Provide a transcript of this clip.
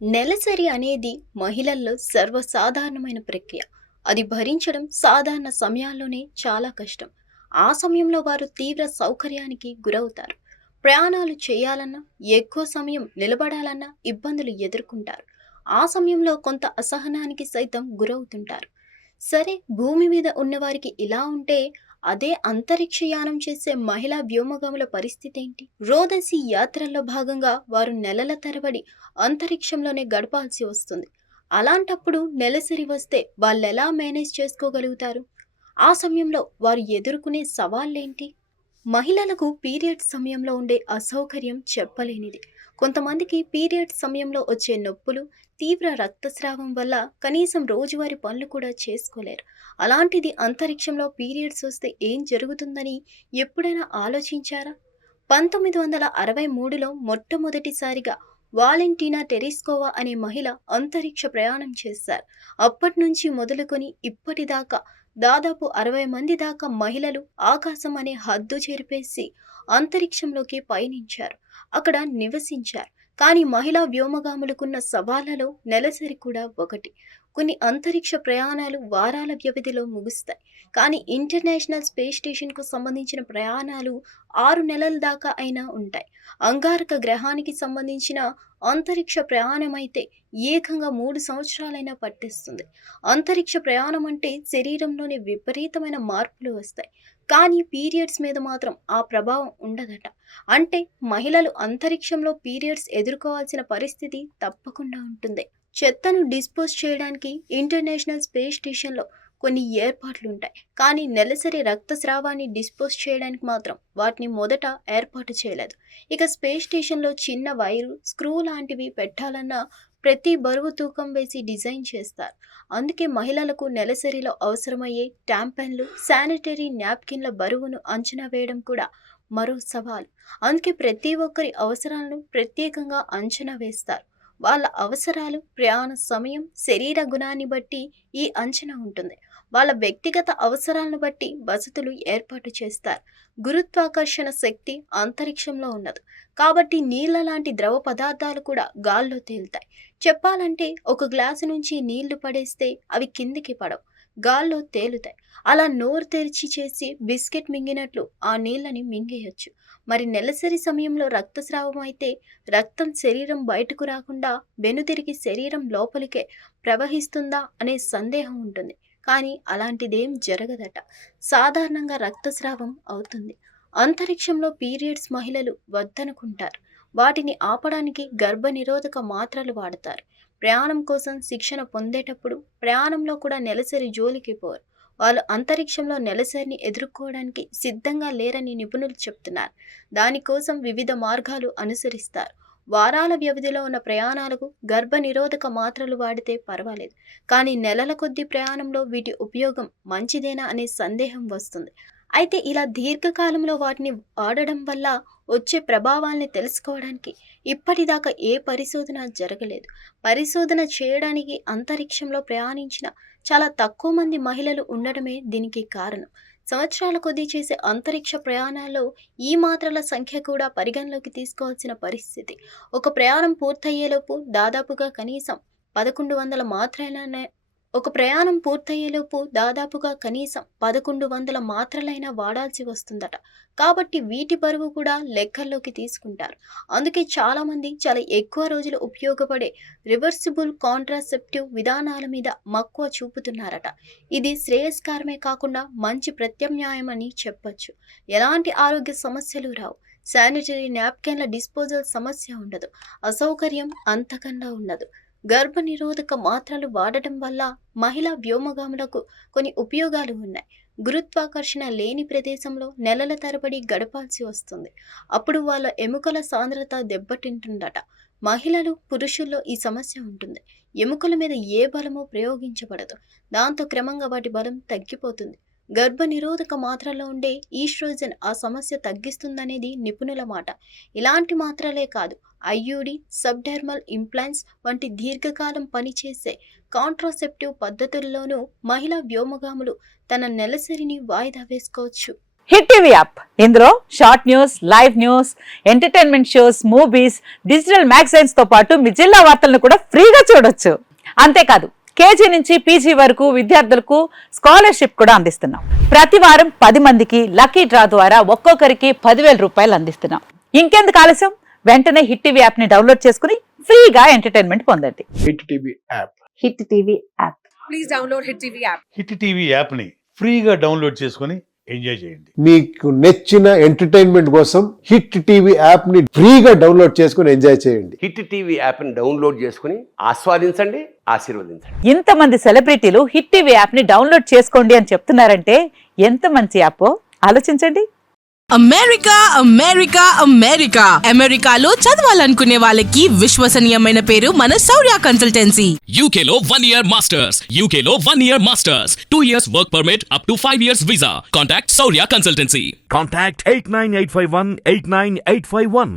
నెలసరి అనేది మహిళల్లో సర్వసాధారణమైన ప్రక్రియ. అది భరించడం సాధారణ సమయాల్లోనే చాలా కష్టం. ఆ సమయంలో వారు తీవ్ర సౌకర్యానికి గురవుతారు. ప్రయాణాలు చేయాలన్నా, ఎక్కువ సమయం నిలబడాలన్నా ఇబ్బందులు ఎదుర్కొంటారు. ఆ సమయంలో కొంత అసహనానికి సైతం గురవుతుంటారు. సరే, భూమి మీద ఉన్నవారికి ఇలా ఉంటే, అదే అంతరిక్షయానం చేసే మహిళా వ్యోమగాముల పరిస్థితేంటి? రోదసి యాత్రల్లో భాగంగా వారు నెలల తరబడి అంతరిక్షంలోనే గడపాల్సి వస్తుంది. అలాంటప్పుడు నెలసరి వస్తే వాళ్ళెలా మేనేజ్ చేసుకోగలుగుతారు? ఆ సమయంలో వారు ఎదుర్కొనే సవాళ్ళేంటి? మహిళలకు పీరియడ్స్ సమయంలో ఉండే అసౌకర్యం చెప్పలేనిది. కొంతమందికి పీరియడ్స్ సమయంలో వచ్చే నొప్పులు, తీవ్ర రక్తస్రావం వల్ల కనీసం రోజువారీ పనులు కూడా చేసుకోలేరు. అలాంటిది అంతరిక్షంలో పీరియడ్స్ వస్తే ఏం జరుగుతుందని ఎప్పుడైనా ఆలోచించారా? 1963లో మొట్టమొదటిసారిగా వాలెంటీనా టెరెస్కోవా అనే మహిళ అంతరిక్ష ప్రయాణం చేశారు. అప్పట్నుంచి మొదలుకొని ఇప్పటిదాకా దాదాపు 60 మంది దాకా మహిళలు ఆకాశం అనే హద్దు చెరిపేసి అంతరిక్షంలోకి పయనించారు. అక్కడ నివసించారు. కానీ మహిళా వ్యోమగాములకున్న సవాళ్లలో నెలసరి కూడా ఒకటి. కొన్ని అంతరిక్ష ప్రయాణాలు వారాల వ్యవధిలో ముగుస్తాయి. కానీ ఇంటర్నేషనల్ స్పేస్ స్టేషన్కు సంబంధించిన ప్రయాణాలు 6 నెలల దాకా అయినా ఉంటాయి. అంగారక గ్రహానికి సంబంధించిన అంతరిక్ష ప్రయాణమైతే ఏకంగా 3 సంవత్సరాలైనా పట్టేస్తుంది. అంతరిక్ష ప్రయాణం అంటే శరీరంలోని విపరీతమైన మార్పులు వస్తాయి. కానీ పీరియడ్స్ మీద మాత్రం ఆ ప్రభావం ఉండదట. అంటే మహిళలు అంతరిక్షంలో పీరియడ్స్ ఎదుర్కోవాల్సిన పరిస్థితి తప్పకుండా ఉంటుంది. చెత్తను డిస్పోజ్ చేయడానికి ఇంటర్నేషనల్ స్పేస్ స్టేషన్లో కొన్ని ఏర్పాట్లుంటాయి. కానీ నెలసరి రక్తస్రావాన్ని డిస్పోజ్ చేయడానికి మాత్రం వాటిని మొదట ఏర్పాటు చేయలేదు. ఇక స్పేస్ స్టేషన్లో చిన్న వైరు, స్క్రూ లాంటివి పెట్టాలన్నా ప్రతి బరువు తూకం వేసి డిజైన్ చేస్తారు. అందుకే మహిళలకు నెలసరిలో అవసరమయ్యే ట్యాంపన్లు, శానిటరీ నాప్కిన్ల బరువును అంచనా వేయడం కూడా మరో సవాలు. అందుకే ప్రతి ఒక్కరి అవసరాలను ప్రత్యేకంగా అంచనా వేస్తారు. వాళ్ళ అవసరాలు, ప్రయాణ సమయం, శరీర గుణాన్ని బట్టి ఈ అంచనా ఉంటుంది. వాళ్ళ వ్యక్తిగత అవసరాలను బట్టి వసతులు ఏర్పాటు చేస్తారు. గురుత్వాకర్షణ శక్తి అంతరిక్షంలో ఉండదు. కాబట్టి నీళ్ళ లాంటి ద్రవ పదార్థాలు కూడా గాల్లో తేలుతాయి. చెప్పాలంటే ఒక గ్లాసు నుంచి నీళ్లు పడేస్తే అవి కిందికి పడవు, గాల్లో తేలుతాయి. అలా నోరు తెరిచి చేసి బిస్కెట్ మింగినట్లు ఆ నీళ్ళని మింగేయొచ్చు. మరి నెలసరి సమయంలో రక్తస్రావం అయితే రక్తం శరీరం బయటకు రాకుండా వెనుతిరిగి శరీరం లోపలికే ప్రవహిస్తుందా అనే సందేహం ఉంటుంది. కానీ అలాంటిదేం జరగదట. సాధారణంగా రక్తస్రావం అవుతుంది. అంతరిక్షంలో పీరియడ్స్ మహిళలు వద్దనుకుంటారు. వాటిని ఆపడానికి గర్భనిరోధక మాత్రలు వాడతారు. ప్రయాణం కోసం శిక్షణ పొందేటప్పుడు ప్రయాణంలో కూడా నెలసరి జోలికి పోరు. వాళ్ళు అంతరిక్షంలో నెలసరిని ఎదుర్కోవడానికి సిద్ధంగా లేరని నిపుణులు చెప్తున్నారు. దానికోసం వివిధ మార్గాలు అనుసరిస్తారు. వారాల వ్యవధిలో ఉన్న ప్రయాణాలకు గర్భనిరోధక మాత్రలు వాడితే పర్వాలేదు. కానీ నెలల కొద్దీ ప్రయాణంలో వీటి ఉపయోగం మంచిదేనా అనే సందేహం వస్తుంది. అయితే ఇలా దీర్ఘకాలంలో వాటిని వాడడం వల్ల వచ్చే ప్రభావాల్ని తెలుసుకోవడానికి ఇప్పటిదాకా ఏ పరిశోధన జరగలేదు. పరిశోధన చేయడానికి అంతరిక్షంలో ప్రయాణించిన చాలా తక్కువ మంది మహిళలు ఉండడమే దీనికి కారణం. సంవత్సరాల కొద్దీ చేసే అంతరిక్ష ప్రయాణాల్లో ఈ మాత్రల సంఖ్య కూడా పరిగణలోకి తీసుకోవాల్సిన పరిస్థితి. ఒక ప్రయాణం పూర్తయ్యేలోపు దాదాపుగా కనీసం 1100 మాత్రలైనా ఒక ప్రయాణం పూర్తయ్యేలోపు దాదాపుగా కనీసం 1100 మాత్రలైనా వాడాల్సి వస్తుందట. కాబట్టి వీటి బరువు కూడా లెక్కల్లోకి తీసుకుంటారు. అందుకే చాలామంది చాలా ఎక్కువ రోజులు ఉపయోగపడే రివర్సిబుల్ కాంట్రాసెప్టివ్ విధానాల మీద మక్కువ చూపుతున్నారట. ఇది శ్రేయస్కరమే కాకుండా మంచి ప్రత్యామ్నాయమని చెప్పొచ్చు. ఎలాంటి ఆరోగ్య సమస్యలు రావు. శానిటరీ నాప్కిన్ల డిస్పోజల్ సమస్య ఉండదు. అసౌకర్యం అంతకన్నా ఉండదు. గర్భనిరోధక మాత్రలు వాడటం వల్ల మహిళా వ్యోమగాములకు కొన్ని ఉపయోగాలు ఉన్నాయి. గురుత్వాకర్షణ లేని ప్రదేశంలో నెలల తరబడి గడపాల్సి వస్తుంది. అప్పుడు వాళ్ళ ఎముకల సాంద్రత దెబ్బతింటుందట. మహిళలు, పురుషుల్లో ఈ సమస్య ఉంటుంది. ఎముకల మీద ఏ బలమూ ప్రయోగించబడదు. దాంతో క్రమంగా వాటి బలం తగ్గిపోతుంది. గర్భనిరోధక మాత్రలో ఉండే ఈస్ట్రోజన్ ఆ సమస్య తగ్గిస్తుందనేది నిపుణుల మాట. ఇలాంటి మాత్రలే కాదు, ఐయుడి, సబ్డెర్మల్ ఇంప్లాంట్స్ వంటి దీర్ఘకాలం పనిచేసే కాంట్రాసెప్టివ్ పద్ధతుల్లోనూ మహిళా వ్యోమగాములు తన నెలసరిని వాయిదా వేసుకోవచ్చు. హిట్ టీవీ యాప్ ఇందులో short news, live news, entertainment shows, movies, digital magazines తో పాటు మీ జిల్లా వార్తలను కూడా ఫ్రీగా చూడొచ్చు. అంతేకాదు కేజీ నుంచి పీజీ వరకు విద్యార్థులకు స్కాలర్షిప్ కూడా అందిస్తున్నాం. ప్రతి వారం 10 మందికి లక్కీ డ్రా ద్వారా ఒక్కొక్కరికి 10,000 రూపాయలు అందిస్తున్నాం. ఇంకెందుకు ఆలస్యం, వెంటనే హిట్ టీవీ యాప్ ని డౌన్లోడ్ చేసుకుని ఫ్రీగా ఎంటర్టైన్మెంట్ పొందండి. Hit TV app. Hit TV app. Please download Hit TV app. Hit TV యాప్ని ఫ్రీగా డౌన్లోడ్ చేసుకొని ఎంజాయ్ చేయండి. మీకు నచ్చిన ఎంటర్టైన్మెంట్ కోసం హిట్ టీవీ యాప్ ని ఫ్రీగా డౌన్లోడ్ చేసుకుని ఎంజాయ్ చేయండి. హిట్ టీవీ యాప్ని డౌన్లోడ్ చేసుకుని ఆస్వాదించండి, ఆశీర్వదించండి. ఇంతమంది సెలబ్రిటీలు హిట్ టీవీ యాప్ ని డౌన్లోడ్ చేసుకోండి అని చెప్తున్నారంటే ఎంత మంచి యాప్ ఆలోచించండి. అమెరికా అమెరికా అమెరికా అమెరికాలో చదవాలనుకునే వాళ్ళకి విశ్వసనీయమైన పేరు మన శౌర్య కన్సల్టెన్సీ. UK లో 1 year masters. UK లో 1 year masters. 2 years work permit up to 5 years visa. Contact Saurya Consultancy. Contact 89851 89851.